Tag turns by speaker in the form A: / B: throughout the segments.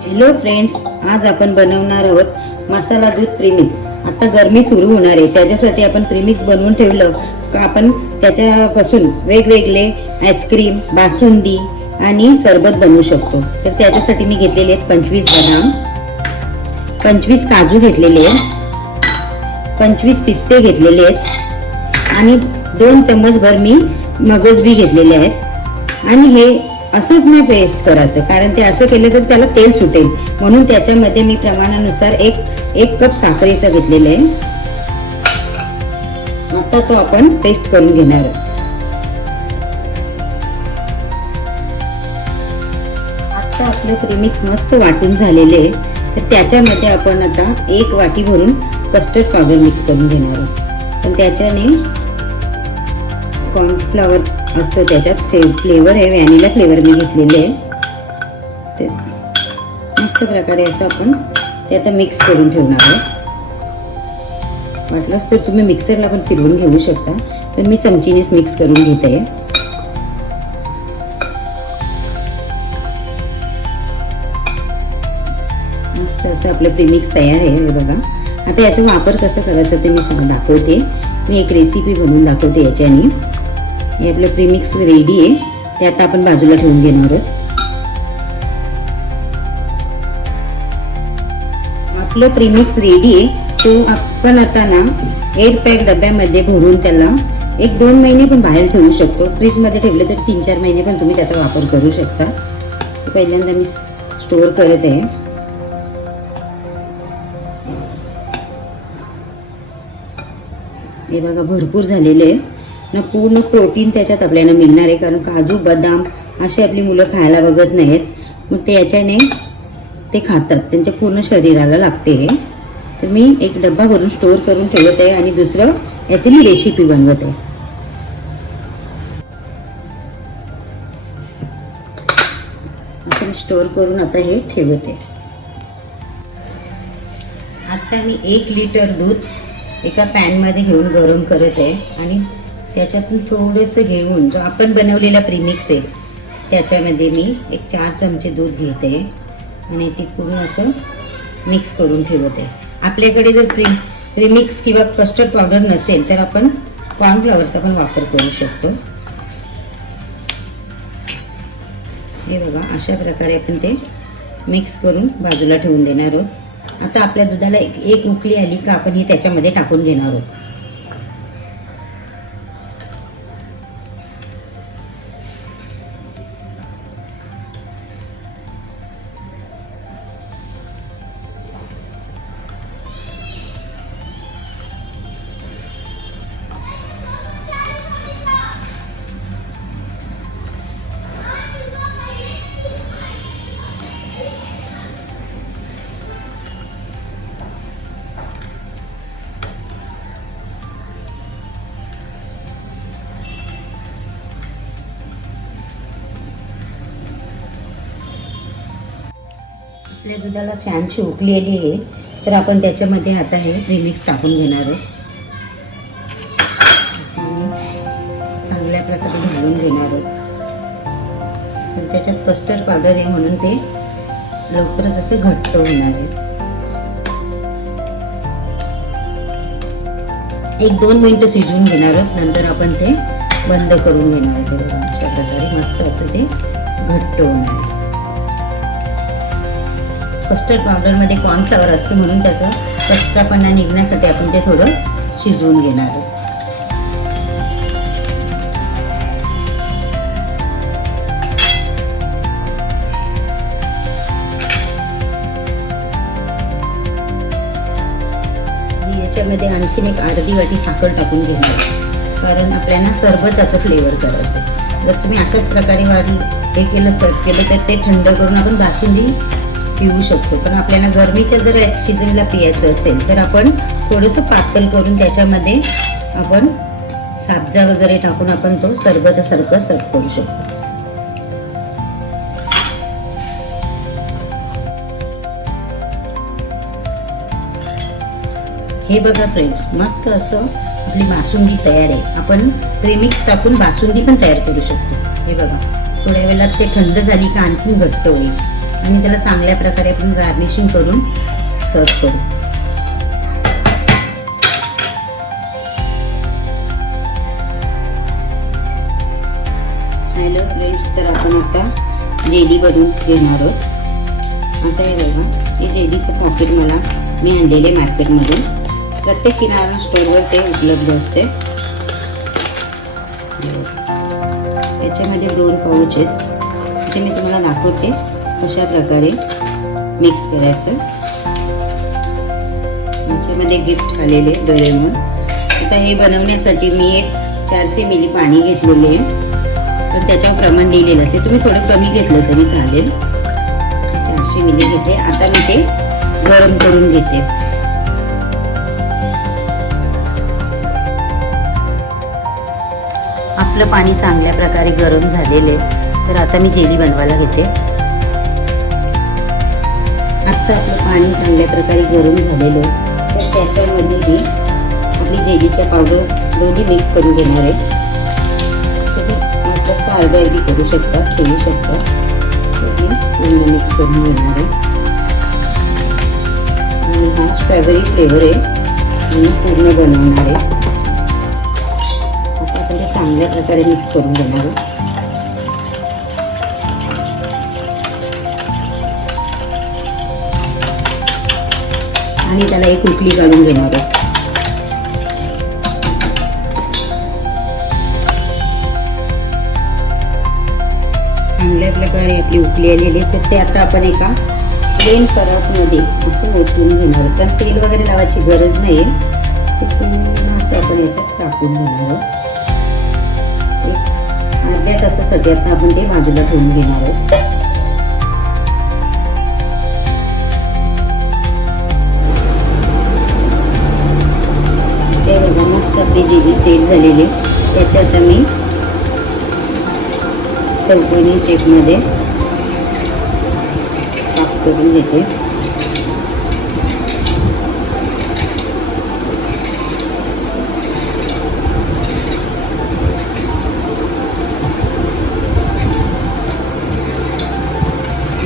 A: Hello friends आज आपण बनवणार आहोत मसाला दूध प्रीमिक्स आता गरमी सुरू होणार आहे. त्याच्यासाठी आपण प्रीमिक्स बनवून ठेवलं. का आपण त्याच्यापासून वेगवेगळे आईस्क्रीम बासुंदी आणि सरबत बनवू शकतो. तर त्याच्यासाठी मी घेतलेले आहेत पंचवीस बदाम पंचवीस काजू घेतलेले आहेत पंचवीस पिस्ते घेतलेले आहेत आणि दोन चम्मचभर मी मगजबी घेतलेले आहेत. आणि हे असंच नाही पेस्ट करायचं. कारण ते असं केलं तर त्याला तेल सुटेल. म्हणून त्याच्यामध्ये मी प्रमाणानुसार एक एक कप साखरेचा घेतलेला आहे. आता तो आपण पेस्ट करून घेणार आहोत. आता आपले प्रीमिक्स मस्त वाटून झालेले आहे. तर त्याच्यामध्ये आपण आता एक वाटी भरून कस्टर्ड पावडर मिक्स करून घेणार आहोत. पण त्याच्याने कॉर्नफ्लॉवर असतो त्याच्यात फ्लेवर आहे व्हॅनिला फ्लेवर मी घेतलेले आहे. ते मस्त प्रकारे असं आपण ते आता मिक्स करून ठेवणार आहोत. वाटलंच तर तुम्ही मिक्सरला पण फिरवून घेऊ शकता पण मी चमचीनेच मिक्स करून घेते. आहे मस्त असं आपलं प्रीमिक्स तयार आहे हे बघा. आता याचा वापर कसा करायचा ते मी दाखवते. मी एक रेसिपी बनवून दाखवते याच्याने. हे आपलं प्रीमिक्स रेडी आहे. ते आता आपण बाजूला ठेवून घेणार आहोत. आपलं प्रीमिक्स रेडी आहे. तो आपण आता ना एअर पॅक डब्यामध्ये भरून त्याला एक दोन महिने पण बाहेर ठेवू शकतो. फ्रीजमध्ये ठेवलं तर तीन चार महिने पण तुम्ही त्याचा वापर करू शकता. पहिल्यांदा मी स्टोअर करत आहे. हे बघा भरपूर झालेले आहे. ना पूर्ण प्रोटीन त्याच्यात आपल्याला मिळणार आहे कारण काजू बदाम असे आपली मुलं खायला बघत नाहीत. मग ते याच्याने ते खातात. त्यांच्या पूर्ण शरीराला लागते हे. तर मी एक डब्बा भरून स्टोअर करून ठेवत आहे आणि दुसरं याची मी रेसिपी बनवत आहे. असं मी स्टोअर करून आता हे ठेवत आहे. आता मी एक लिटर दूध एका पॅनमध्ये घेऊन गरम करत आहे आणि त्याच्यातून थोडंसं घेऊन जो आपण बनवलेला प्रीमिक्स आहे त्याच्यामध्ये मी एक चार चमचे दूध घेते आणि ते पूर्ण असं मिक्स करून ठेवत. आहे आपल्याकडे जर प्री प्रीमिक्स किंवा कस्टर्ड पावडर नसेल तर आपण कॉर्नफ्लॉवरचा पण वापर करू शकतो. हे बघा अशा प्रकारे आपण ते मिक्स करून बाजूला ठेवून देणार आहोत. आता आपल्या दुधाला एक एक उकळी आली का आपण ही त्याच्यामध्ये टाकून घेणार आहोत. आपल्या दुधाला छानशी उकळी आहे तर आपण त्याच्यामध्ये आता हे प्रीमिक्स टाकून घेणार आहोत. चांगल्या प्रकारे घालून घेणार आहोत. तर त्याच्यात कस्टर्ड पावडर आहे म्हणून ते लवकरच असं घट्ट होणार आहे. एक दोन मिनटं शिजवून घेणार आहोत नंतर आपण ते बंद करून घेणार आहोत. अशा प्रकारे मस्त असं ते घट्ट होणार आहे. कस्टर्ड पावडरमध्ये कॉर्नफ्लॉवर असते म्हणून त्याचा कच्चापणा निघण्यासाठी आपण ते थोडं शिजवून घेणार आहोत. याच्यामध्ये आणखीन एक अर्धी वाटी साखर टाकून घेणार कारण आपल्याला सरबताचा फ्लेवर करायचं जर तुम्ही अशाच प्रकारे वाढ हे केलं सर्व केलं तर ते थंड करून आपण बासुंदी पिऊ शकतो. पण आपल्याला गरमीच्या जर सीझनला पियायचं असेल तर आपण थोडंसं पातळ करून त्याच्यामध्ये आपण साबजा वगैरे टाकून आपण तो सरबतासारखं सर्व करू शकतो. हे बघा फ्रेंड्स मस्त असं आपली बासुंदी तयार आहे. आपण प्रेमिक्स टाकून बासुंदी पण तयार करू शकतो. हे बघा थोड्या वेळात ते थंड झाली का आणखीन घट्ट होईल. आणि त्याला चांगल्या प्रकारे आपण गार्निशिंग करून सर्व करू. हॅलो फ्रेंड्स तर आपण आता जेली बनवून घेणार आहोत. आता हे बघा हे जेलीचं पॉकेट मला मी आणलेले मार्केटमधून प्रत्येक किराणा स्टोरवर ते उपलब्ध असते. याच्यामध्ये दोन पाऊच आहेत. ते मी तुम्हाला दाखवते. कशा प्रकारे मिक्स करायचं. याच्यामध्ये गिफ्ट आलेले डोरेमोन आता हे बनवण्यासाठी मी एक चारशे मिली पाणी घेतलेले आहे. तर त्याच्यावर प्रमाण लिहिलेलं असेल. तुम्ही थोडं कमी घेतलं तरी चालेल. चारशे मिली घेते आता मी ते गरम करून घेते. आपलं पाणी चांगल्या प्रकारे गरम झालेले तर आता मी जेली बनवायला घेते. आत्ता आपलं पाणी चांगल्या प्रकारे गरम झालेलं तर त्याच्यामध्ये मी आपली जेलीच्या पावडर दोन्ही मिक्स करून घेणार आहे. तुम्ही जास्त अर्धा अर्धी करू शकता ठेवू शकता. पूर्ण मिक्स करून घेणार आहे. आणि हा स्ट्रॉबेरी फ्लेवर आहे. मी पूर्ण बनवणार आहे. आता आपण चांगल्या प्रकारे मिक्स करून घेणार आहे. आणि त्याला एक उकली काढून घेणार आहे. चांगल्या प्रकारे आपली उकली आलेली तर ते आता आपण एका प्लेन परातमध्ये असं ओतून घेणार आहोत. कारण तेल वगैरे लावायची गरज नाही ते पूर्ण असं आपण याच्यात टाकून घेणार आहोत. अर्ध्या तासासाठी आता आपण ते बाजूला ठेवून घेणार आहोत. चौकोनी शेपमध्ये. काप करून घेते.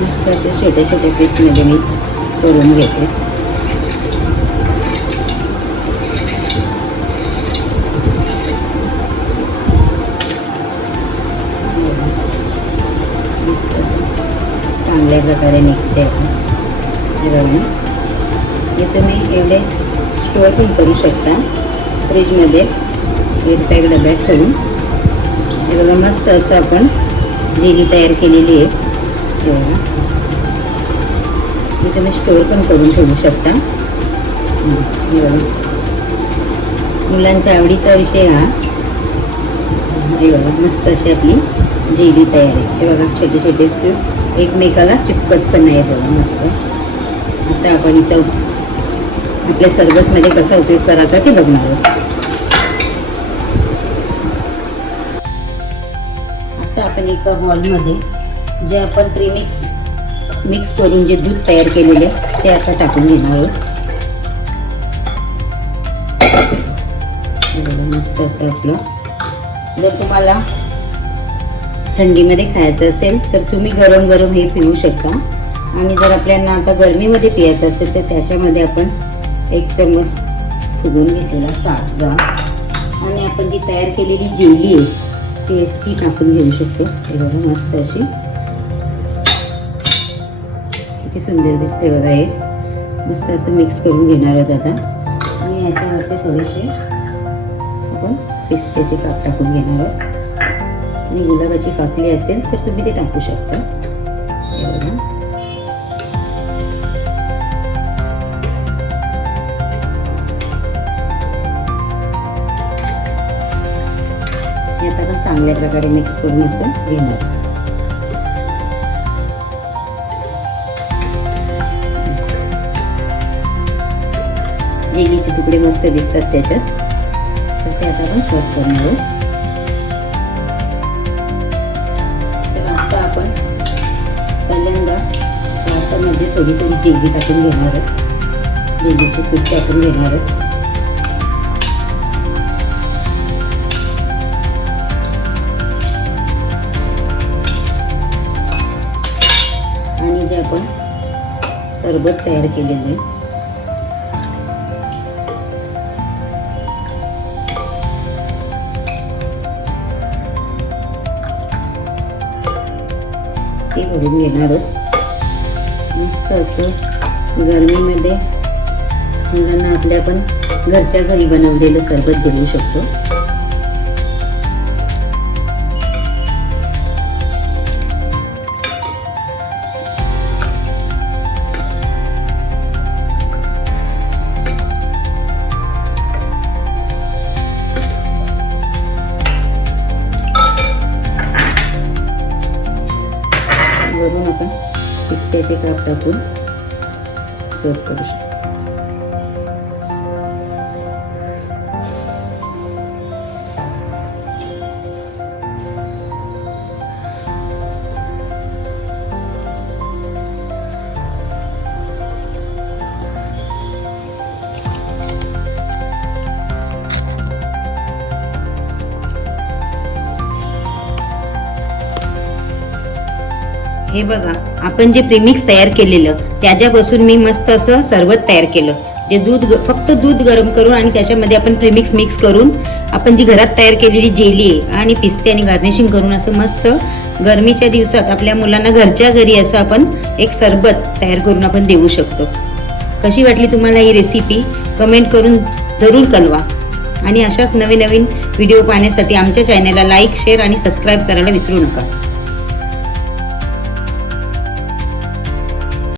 A: मस्त असे छोट्या छोट्या पीसमध्ये मी करून घेते. चांगल्या प्रकारे निघते. हे बघा. हे तुम्ही एवढे स्टोअर पण करू शकता. फ्रीजमध्ये पॅक डब्यात ठेवून. हे बघा मस्त असं आपण जिरी तयार केलेली आहे. हे हे तुम्ही स्टोअर पण करून ठेवू शकता. हे बघा. मुलांच्या आवडीचा विषय हा. हे बघा मस्त अशी आपली जेली तयार आहे. हे बघा छोटे छोटे क्यूब एकमेकाला चिपकत पण नाही बघा मस्त. आता आपण हिचा आपल्या सरबतमध्ये कसा उपयोग करायचा ते बघणार आहोत. आता आपण एका हॉलमध्ये जे आपण प्रीमिक्स मिक्स करून जे दूध तयार केलेले ते आता टाकून घेणार आहोत. मस्त असं आपलं. जर तुम्हाला थंडीमध्ये खायचं असेल तर तुम्ही गरम गरम हे पिऊ शकता. आणि जर आपल्याला आता गरमीमध्ये पियायचं असेल तर त्याच्यामध्ये आपण एक चम्मच फुगून घेतलेला साजा आणि आपण जी तयार केलेली जेली आहे ती ती टाकून घेऊ शकतो. हे बघा मस्त अशी. किती सुंदर दिसते बघा हे. मस्त असं मिक्स करून घेणार आहोत आता. आणि याच्यावरती थोडेसे आपण पिस्त्याचे काप टाकून घेणार आहोत. आणि गुलाबाची काकली असेल तर तुम्ही ते टाकू शकता. हे आता आपण चांगल्या प्रकारे मिक्स करून असं घेणार. जेलीचे तुकडे मस्त दिसतात त्याच्यात. तर ते आता आपण सर्व करून आहोत पहिल्यांदा वाटामध्ये थोडी थोडी टाकून घेणार आहोत जेलीचे कूट टाकून घेणार आहोत. आणि जे आपण सरबत तयार केलेलं आहे ते घेणार आहोत. मस्त असं गरमीमध्ये मुलांना आपल्या आपण घरच्या घरी बनवलेलं सरबत बनवू शकतो. त्याचे काप टाकून सर्व करू शकतो. हे बघा आपण जे प्रीमिक्स तयार केलेलं त्याच्यापासून मी मस्त असं सरबत तयार केलं. जे दूध फक्त दूध गरम करून आणि त्याच्यामध्ये आपण प्रीमिक्स मिक्स करून आपण जी घरात तयार केलेली जेली आहे आणि पिस्ते आणि गार्निशिंग करून असं मस्त गरमीच्या दिवसात आपल्या मुलांना घरच्या घरी असं आपण एक सरबत तयार करून आपण देऊ शकतो. कशी वाटली तुम्हाला ही रेसिपी कमेंट करून जरूर कळवा. आणि अशाच नवीन नवीन व्हिडिओ पाहण्यासाठी आमच्या चॅनलला लाईक शेअर आणि सबस्क्राईब करायला विसरू नका.